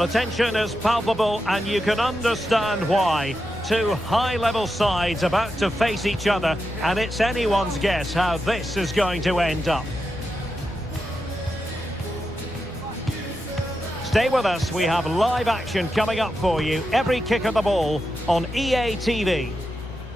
The tension is palpable and you can understand why. Two high-level sides about to face each other, and it's anyone's guess how this is going to end up. Stay with us, we have live action coming up for you every kick of the ball on EA TV.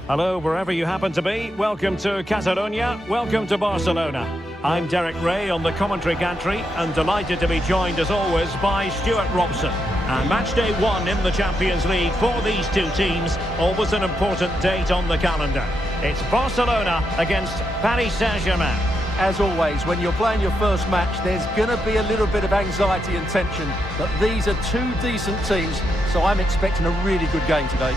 Hello, wherever you happen to be, welcome to Catalonia, welcome to Barcelona. I'm Derek Ray on the commentary gantry and delighted to be joined as always by Stuart Robson. And match day 1 in the Champions League for these two teams, always an important date on the calendar. It's Barcelona against Paris Saint-Germain. As always, when you're playing your first match, there's going to be a little bit of anxiety and tension. But these are two decent teams, so I'm expecting a really good game today.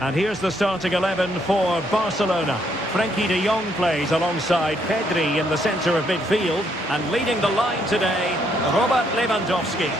And here's the starting 11 for Barcelona. Frenkie de Jong plays alongside Pedri in the centre of midfield. And leading the line today, Robert Lewandowski.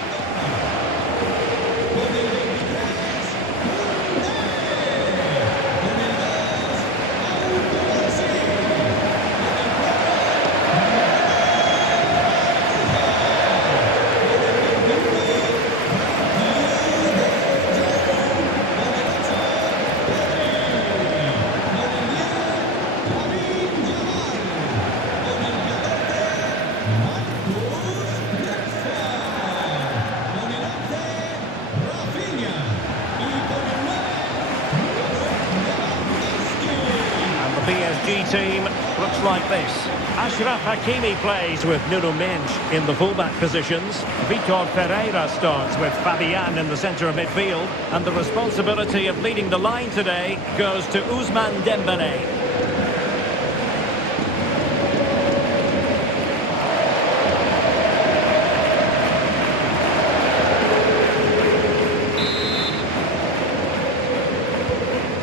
PSG team looks like this. Achraf Hakimi plays with Nuno Mendes in the fullback positions. Vitor Pereira starts with Fabian in the centre of midfield. And the responsibility of leading the line today goes to Ousmane Dembele.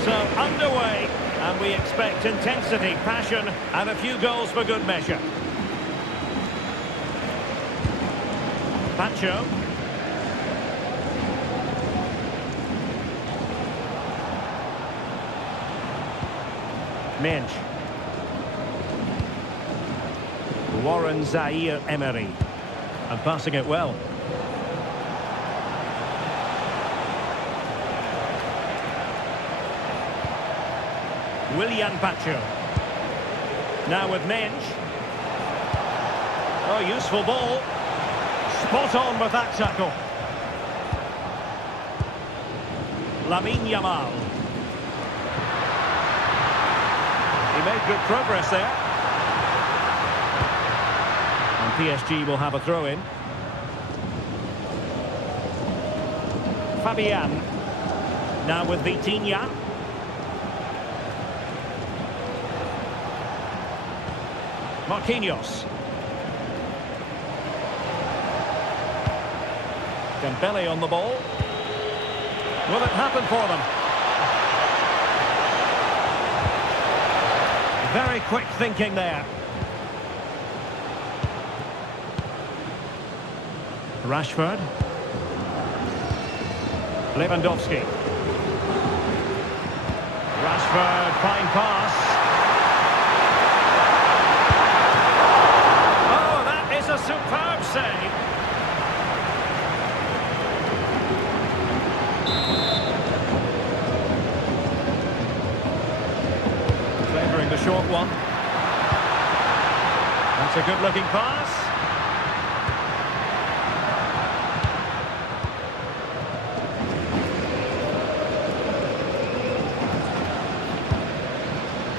So underway. And we expect intensity, passion, and a few goals for good measure. Pacho. Mendes. Warren Zaïre-Emery. And passing it well. Willian Pacho. Now with Mendes. Oh, useful ball. Spot on with that tackle. Lamine Yamal. He made good progress there. And PSG will have a throw-in. Fabian. Now with Vitinha. Marquinhos. Dembele on the ball. Will it happen for them? Very quick thinking there. Rashford. Lewandowski. Rashford, fine pass. A superb save. Favouring the short one. That's a good looking pass.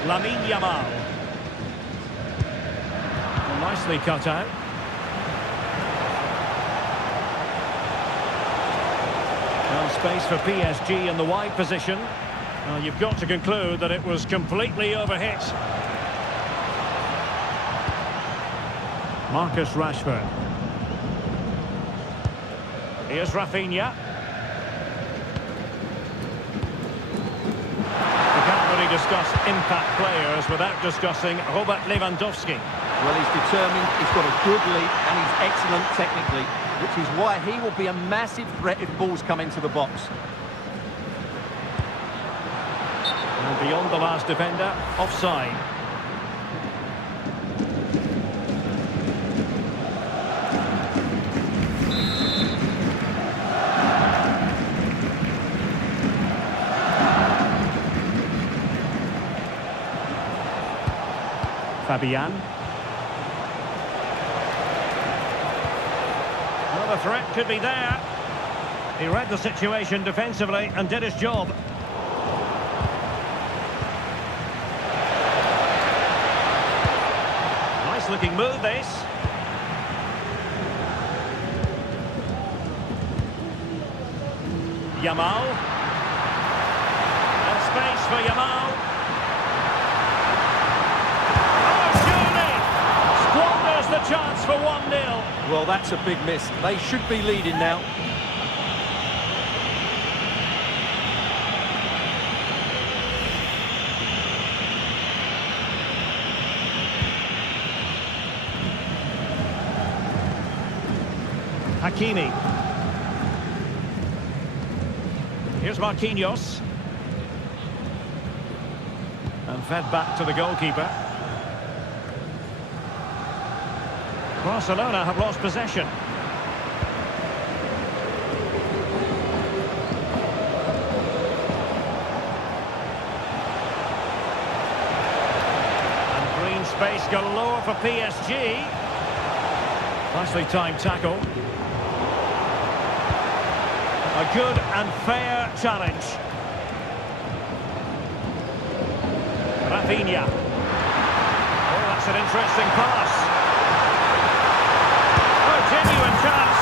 Lamine Yamal. Nicely cut out. space for PSG in the wide position. Well, you've got to conclude that it was completely overhit. Marcus Rashford. Here's Rafinha. We can't really discuss impact players without discussing Robert Lewandowski. Well, he's determined, he's got a good lead, and he's excellent technically, which is why he will be a massive threat if balls come into the box. And beyond the last defender, offside. Fabian. Well, the threat could be there. He read the situation defensively and did his job. Nice looking move, this. Yamal. And space for Yamal. The chance for 1-0. Well, that's a big miss. They should be leading now. Hakimi. Here's Marquinhos. And fed back to the goalkeeper. Barcelona have lost possession. And green space galore for PSG. Nicely timed tackle. A good and fair challenge. Rafinha. Oh, that's an interesting pass. Genuine chance,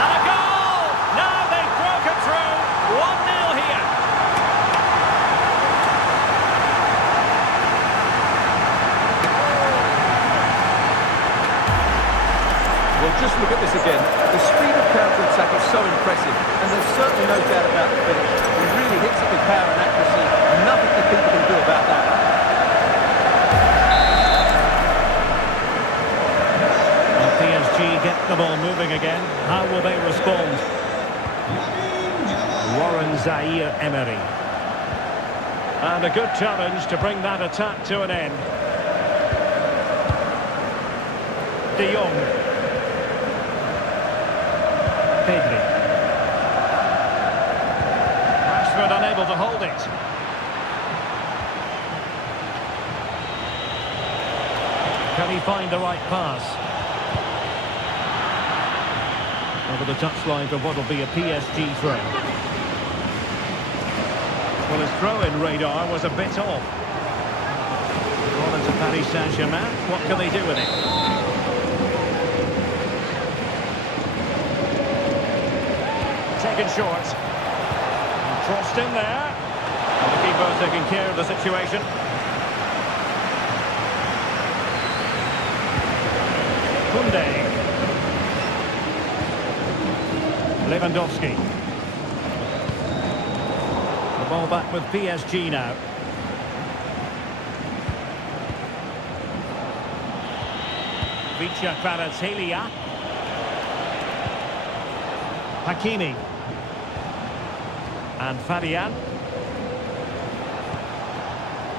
and a goal! Now they've broken through, 1-0 here. Well, just look at this again. The speed of counter-attack is so impressive, and there's certainly no doubt about the finish. He really hits it with power and accuracy, and nothing the keeper can do about that. Get the ball moving again. How will they respond? Warren Zaire-Emery. And a good challenge to bring that attack to an end. De Jong. Pedri. Rashford unable to hold it. Can he find the right pass? Over the touchline for what will be a PSG throw. Well, his throw-in radar was a bit off. On to Paris Saint-Germain. What can they do with it? Taken short. And crossed in there. And the keeper taking care of the situation. Koundé. Lewandowski. The ball back with PSG now. Kvaratskhelia. Hakimi. And Fabian.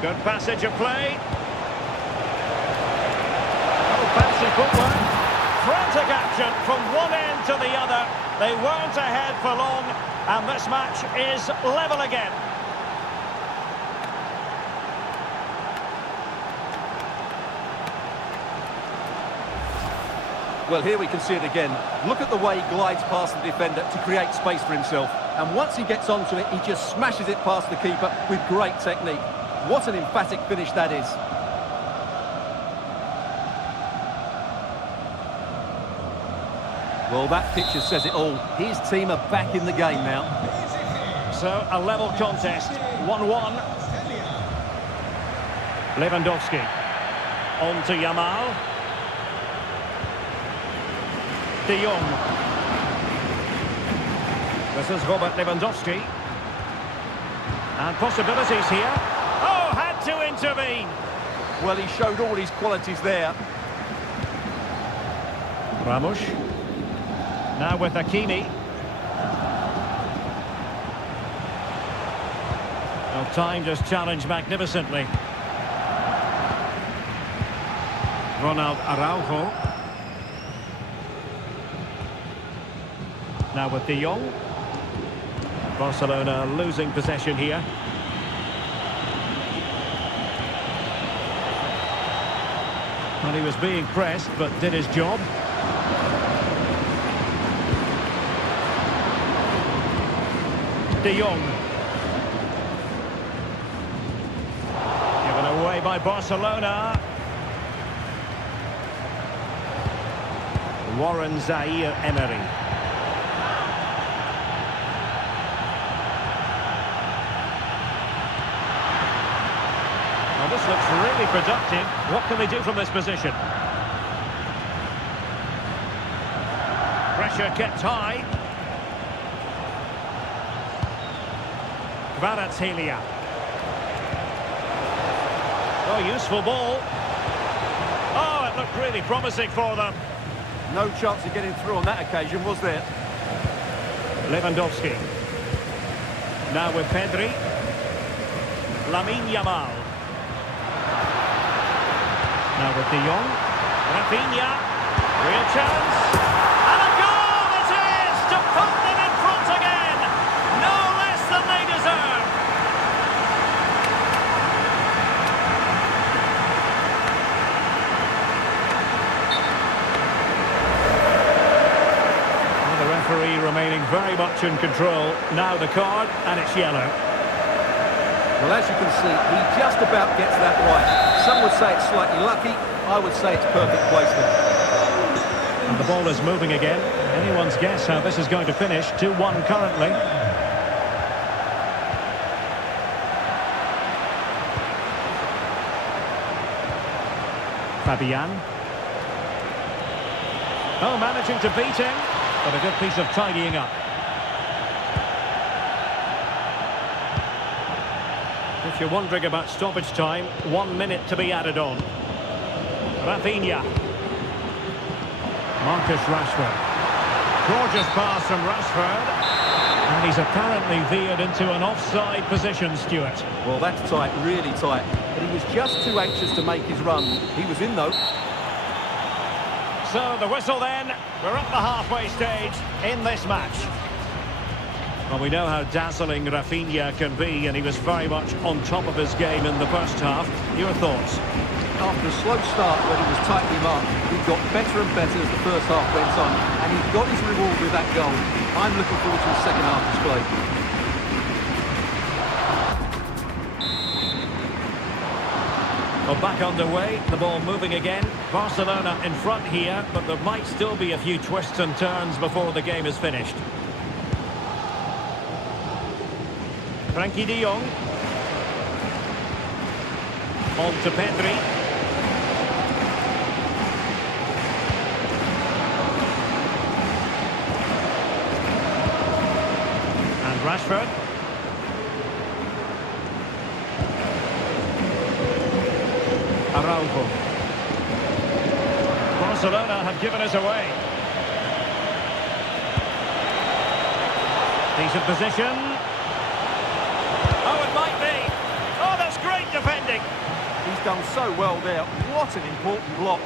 Good passage of play. Oh, fancy footwork. Frantic action from one end to the other. They weren't ahead for long, and this match is level again. Well, here we can see it again. Look at the way he glides past the defender to create space for himself. And once he gets onto it, he just smashes it past the keeper with great technique. What an emphatic finish that is. Well, that picture says it all. His team are back in the game now. So, a level contest, 1-1. Lewandowski. On to Yamal. De Jong. This is Robert Lewandowski. And possibilities here. Oh, had to intervene. Well, he showed all his qualities there. Ramos. Now with Hakimi. Well, time just challenged magnificently. Ronald Araujo. Now with De Jong. Barcelona losing possession here. And he was being pressed, but did his job. De Jong. Given away by Barcelona. Warren Zaïre-Emery. Well, this looks really productive. What can they do from this position? Pressure kept high. Kvaratskhelia. Oh, useful ball. Oh, it looked really promising for them. No chance of getting through on that occasion, was there? Lewandowski. Now with Pedri. Lamine Yamal. Now with De Jong. Rafinha. Real chance. And a goal it is to put them in front again. No less than they deserve. Well, the referee remaining very much in control. Now the card, and it's yellow. Well, as you can see, he just about gets that right. Some would say it's slightly lucky. I would say it's perfect placement. And the ball is moving again. Anyone's guess how this is going to finish. 2-1 currently. Fabian. Oh, managing to beat him. But a good piece of tidying up. If you're wondering about stoppage time, 1 minute to be added on. Rafinha. Marcus Rashford. Gorgeous pass from Rashford. And he's apparently veered into an offside position, Stuart. Well, that's tight, really tight. But he was just too anxious to make his run. He was in, though. So, the whistle then. We're at the halfway stage in this match. Well, we know how dazzling Rafinha can be, and he was very much on top of his game in the first half. Your thoughts? After a slow start when he was tightly marked, he got better and better as the first half went on, and he got his reward with that goal. I'm looking forward to his second half display. Well, back underway, the ball moving again. Barcelona in front here, but there might still be a few twists and turns before the game is finished. Frankie de Jong. On to Pedri. And Rashford. Araujo. Barcelona have given us away. Decent position. Oh, it might be. Oh, that's great defending. He's done so well there. What an important block.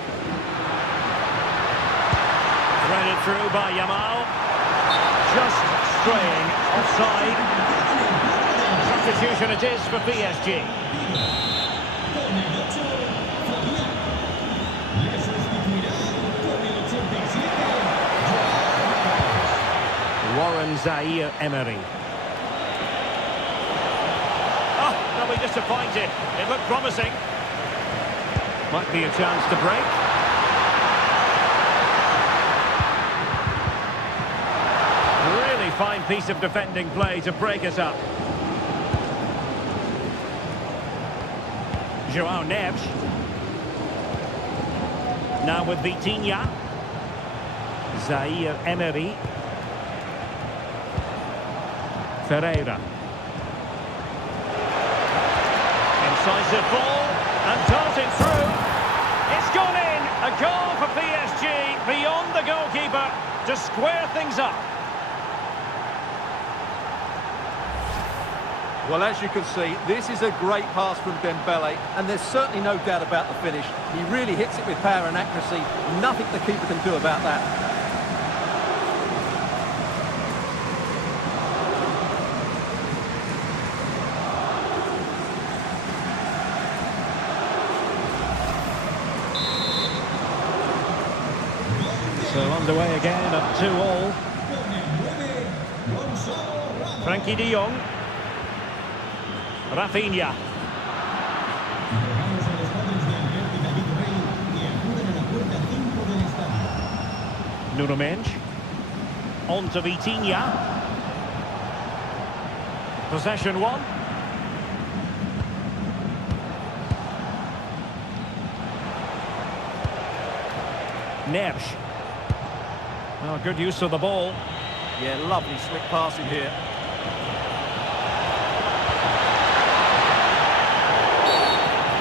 Threaded through by Yamal. Just straying offside. Substitution it is for PSG. Warren Zaïre-Emery. They'll be disappointed. It looked promising. Might be a chance to break. Really fine fine piece of defending play to break us up. João Neves. Now with Vitinha. Zaire Emery. Ferreira. Incisive ball and darting through. It's gone in. A goal for PSG beyond the goalkeeper to square things up. Well, as you can see, this is a great pass from Dembele, and there's certainly no doubt about the finish. He really hits it with power and accuracy. Nothing the keeper can do about that. So underway again at 2-2. Frankie de Jong. Rafinha. Nuno Mendes. On to Vitinha. Possession one. Neves. Oh, good use of the ball. Yeah, lovely slick passing here.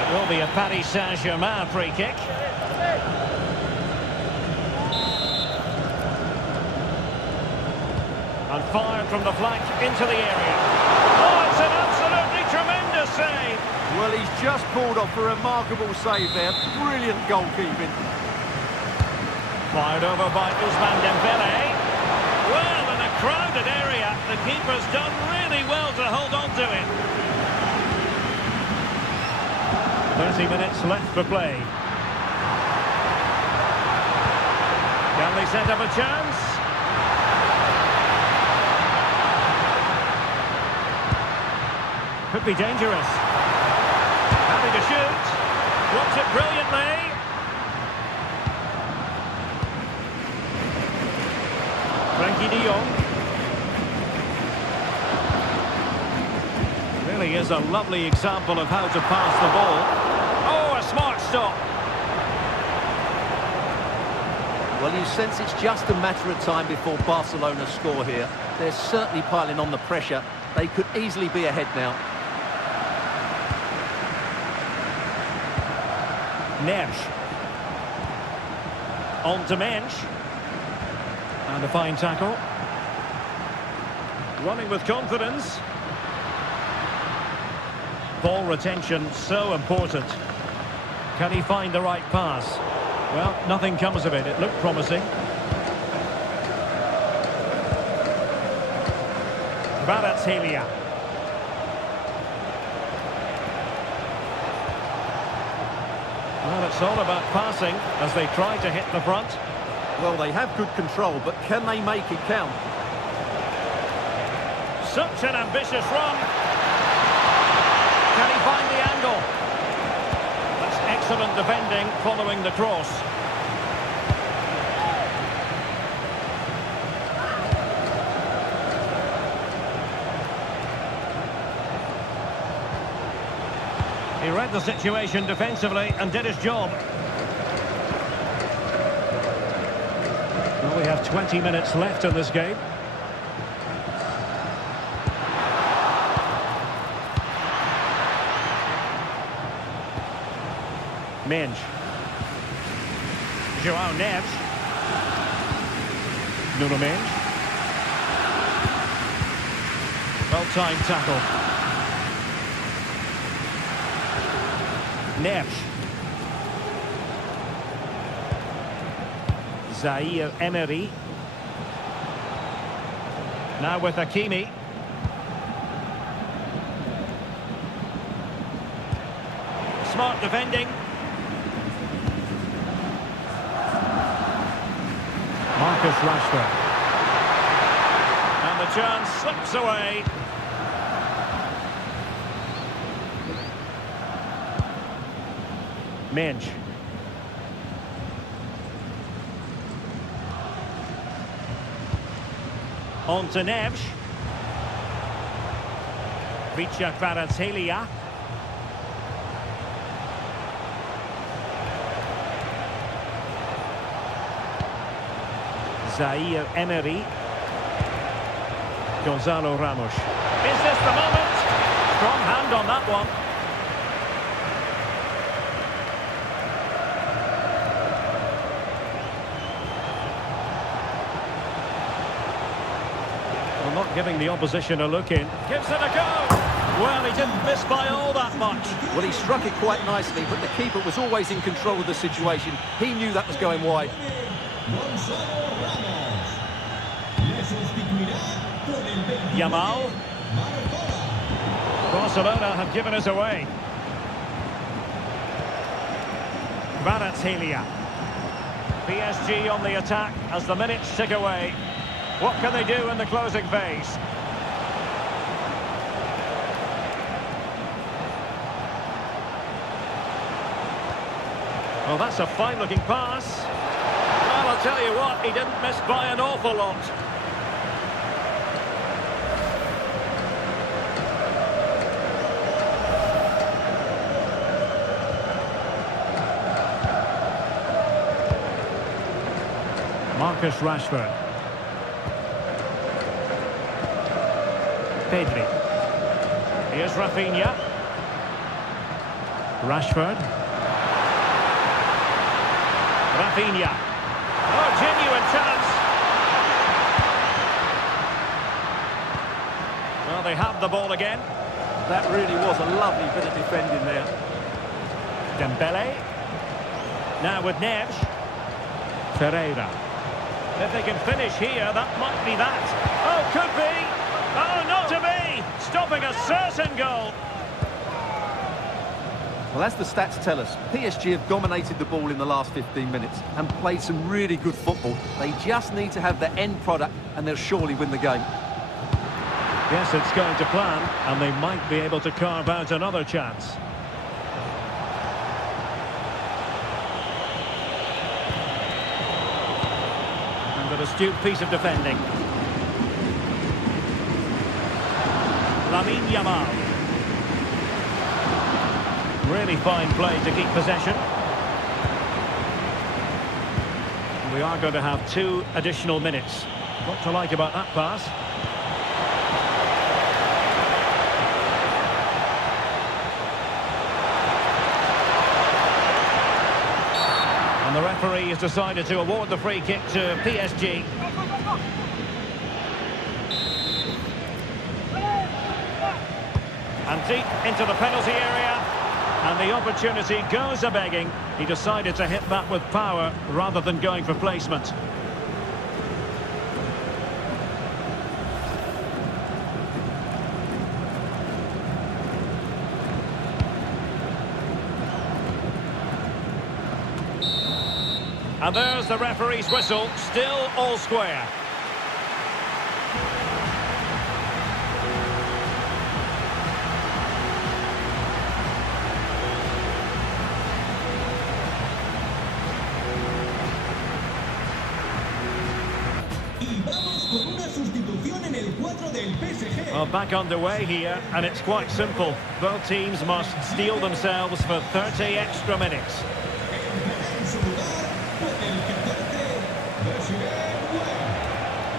It will be a Paris Saint-Germain free kick. And fired from the flank into the area. Oh, it's an absolutely tremendous save. Well, he's just pulled off a remarkable save there. Brilliant goalkeeping. Fired over by Ousmane Dembele. Well, in a crowded area, the keeper's done really well to hold on to it. 30 minutes left for play. Can they set up a chance? Could be dangerous. Having to shoot. Blocks it brilliantly. Frankie de Jong. Really is a lovely example of how to pass the ball. Oh, a smart stop. Well, you sense it's just a matter of time before Barcelona score here. They're certainly piling on the pressure. They could easily be ahead now. Neves. On to Mensch. And a fine tackle. Running with confidence. Ball retention so important. Can he find the right pass? Well, nothing comes of it. It looked promising. Kvaratskhelia. Well, it's all about passing as they try to hit the front. Well, they have good control, but can they make it count? Such an ambitious run. Can he find the angle? That's excellent defending following the cross. He read the situation defensively and did his job. Well, we have 20 minutes left in this game. Mensch. João Neves. Nuno Mendes. Well-timed tackle. Neves. Zaire Emery. Now with Hakimi. Smart defending. Marcus Rashford. And the chance slips away. Mensch. On to Neves. Kvaratskhelia. Zaire Emery. Gonzalo Ramos. Is this the moment? Strong hand on that one. Well, not giving the opposition a look in. Gives it a go. Well, he didn't miss by all that much. Well, he struck it quite nicely, but the keeper was always in control of the situation. He knew that was going wide. Yamal. Barcelona have given us away. Kvaratskhelia. PSG on the attack as the minutes tick away. What can they do in the closing phase? Well, that's a fine-looking pass. Well, I'll tell you what, he didn't miss by an awful lot. Marcus Rashford. Pedri. Here's Rafinha. Rashford. Rafinha. Oh, genuine chance. Well, they have the ball again. That really was a lovely bit of defending there. Dembele. Now with Neves. Ferreira. If they can finish here, that might be that. Oh, could be. Oh, not to be. Stopping a certain goal. Well, as the stats tell us, PSG have dominated the ball in the last 15 minutes and played some really good football. They just need to have the end product and they'll surely win the game. Yes, it's going to plan, and they might be able to carve out another chance. And an astute piece of defending. Lamine Yamal. Really fine play to keep possession. We are going to have 2 additional minutes. What to like about that pass? And the referee has decided to award the free kick to PSG. And deep into the penalty area. And the opportunity goes a-begging. He decided to hit that with power rather than going for placement. And there's the referee's whistle, still all square. Well, back underway here, and it's quite simple. Both teams must steel themselves for 30 extra minutes.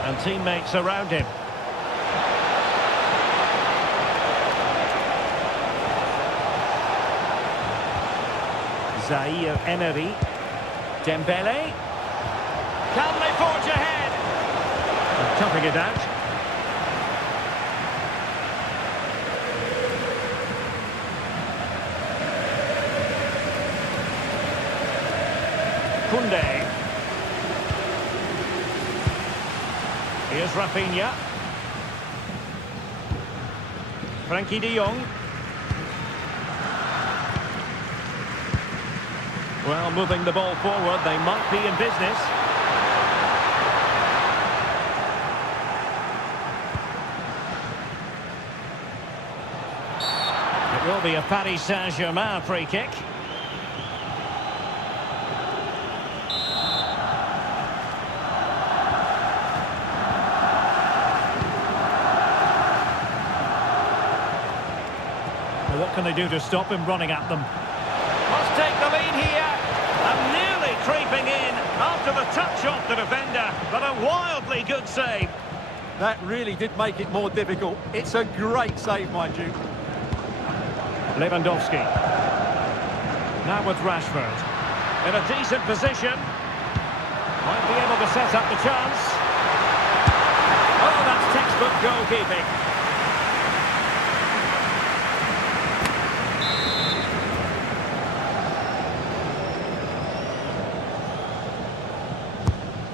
And teammates around him. Zaire Emery. Dembele. Can they forge ahead? And toughing it out. Koundé. Here's Rafinha. Frankie de Jong. Well, moving the ball forward, they might be in business. It will be a Paris Saint-Germain free kick. What can they do to stop him running at them? Must take the lead here. And nearly creeping in after the touch off the defender, but a wildly good save. That really did make it more difficult. It's a great save, mind you. Lewandowski. Now with Rashford. In a decent position. Might be able to set up the chance. Oh, that's textbook goalkeeping.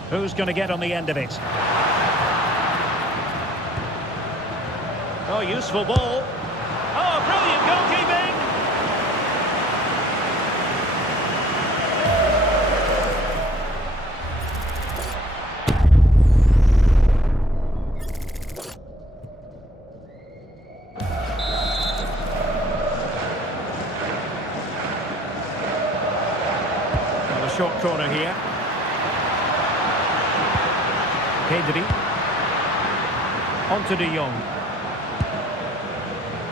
Who's going to get on the end of it? Oh, useful ball. Oh, brilliant goalkeeping! Well, a short corner here. Pedri. On to De Jong.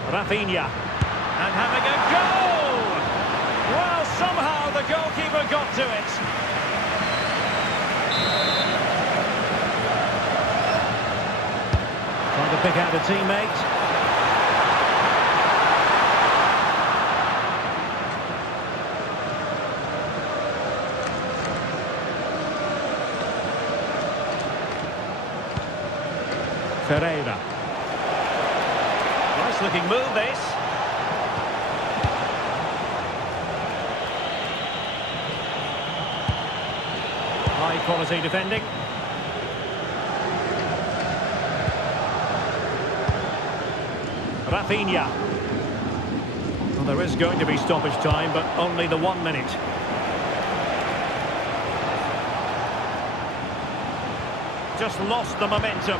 Rafinha. And having a goal! Well, somehow the goalkeeper got to it. Trying to pick out a teammate. Ferreira. Nice looking move, this. High quality defending. Rafinha. Well, there is going to be stoppage time, but only the 1 minute. Just lost the momentum.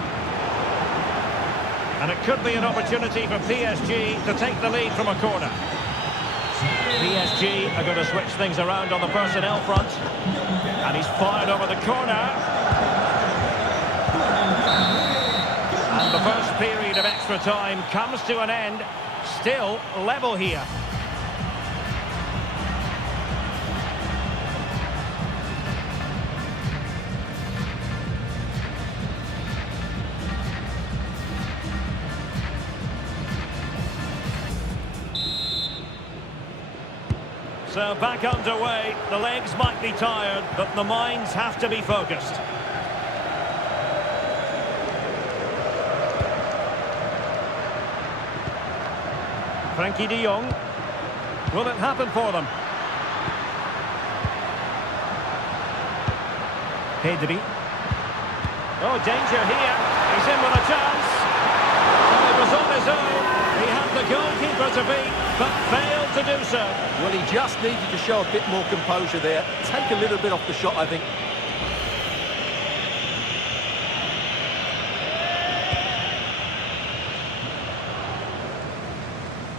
And it could be an opportunity for PSG to take the lead from a corner. PSG are going to switch things around on the personnel front. And he's fired over the corner. And the first period of extra time comes to an end. Still level here. So back underway, the legs might be tired, but the minds have to be focused. Frankie de Jong. Will it happen for them? Pedri. Oh, danger here. He's in with a chance. Well, it was on his own. He had the goalkeeper to beat, but failed to do so. Well, he just needed to show a bit more composure there. Take a little bit off the shot, I think.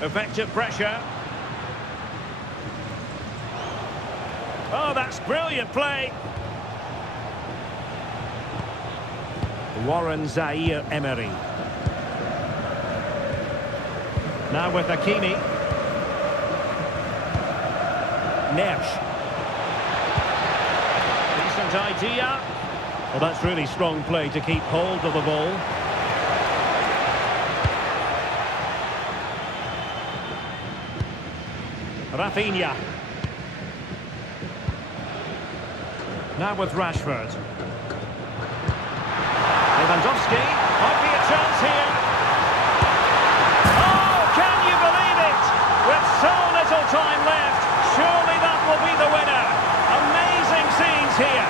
Effective pressure. Oh, that's brilliant play. Warren Zaire-Emery. Now with Hakimi. Nesh. Decent idea. Well, that's really strong play to keep hold of the ball. Rafinha. Now with Rashford. Lewandowski. Might be a chance here. Oh, can you believe it? With so little time left, surely that will be the winner. Amazing scenes here.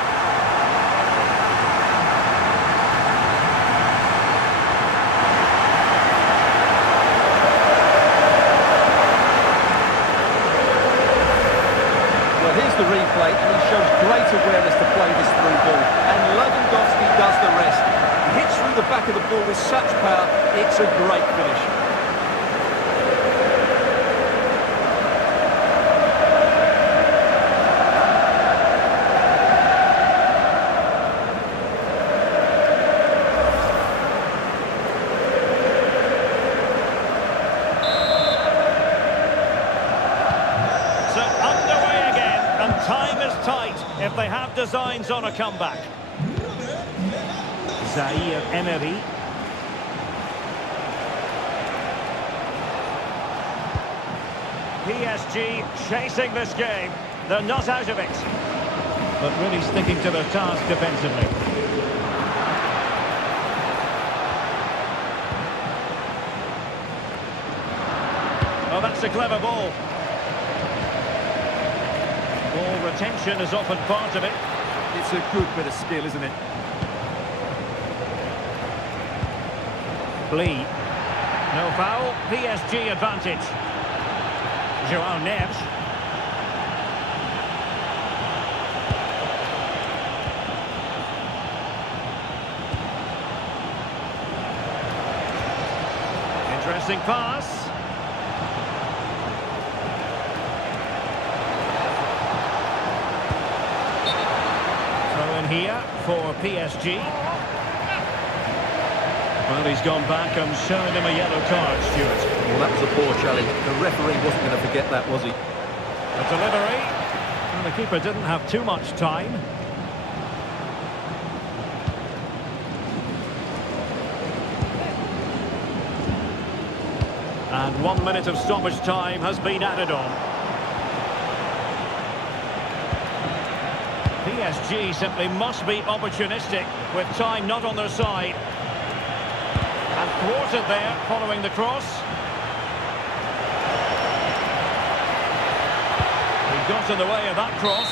Here's the replay, and he shows great awareness to play this through ball. And Lewandowski does the rest. He hits through the back of the ball with such power, it's a great finish. they have designs on a comeback. Zaire Emery. PSG chasing this game. They're not out of it, but really sticking to their task defensively. Oh, that's a clever ball. Ball retention is often part of it. It's a good bit of skill, isn't it? Lee. No foul. PSG advantage. Joao Neves. Interesting pass. Throw in here for PSG. Well, he's gone back and shown him a yellow card, Stuart. Well, that was a poor challenge. The referee wasn't going to forget that, was he? A delivery. And the keeper didn't have too much time. And 1 minute of stoppage time has been added on. PSG simply must be opportunistic with time not on their side. And thwarted there following the cross. He got in the way of that cross.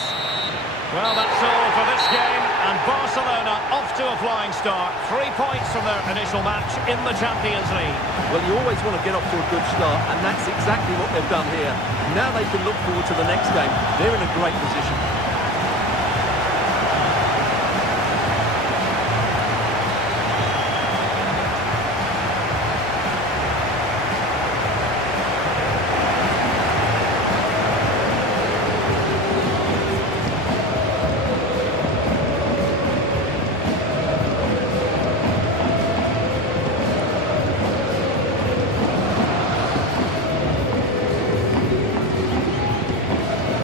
Well, that's all for this game. And Barcelona off to a flying start. 3 points from their initial match in the Champions League. Well, you always want to get off to a good start, and that's exactly what they've done here. Now they can look forward to the next game. They're in a great position.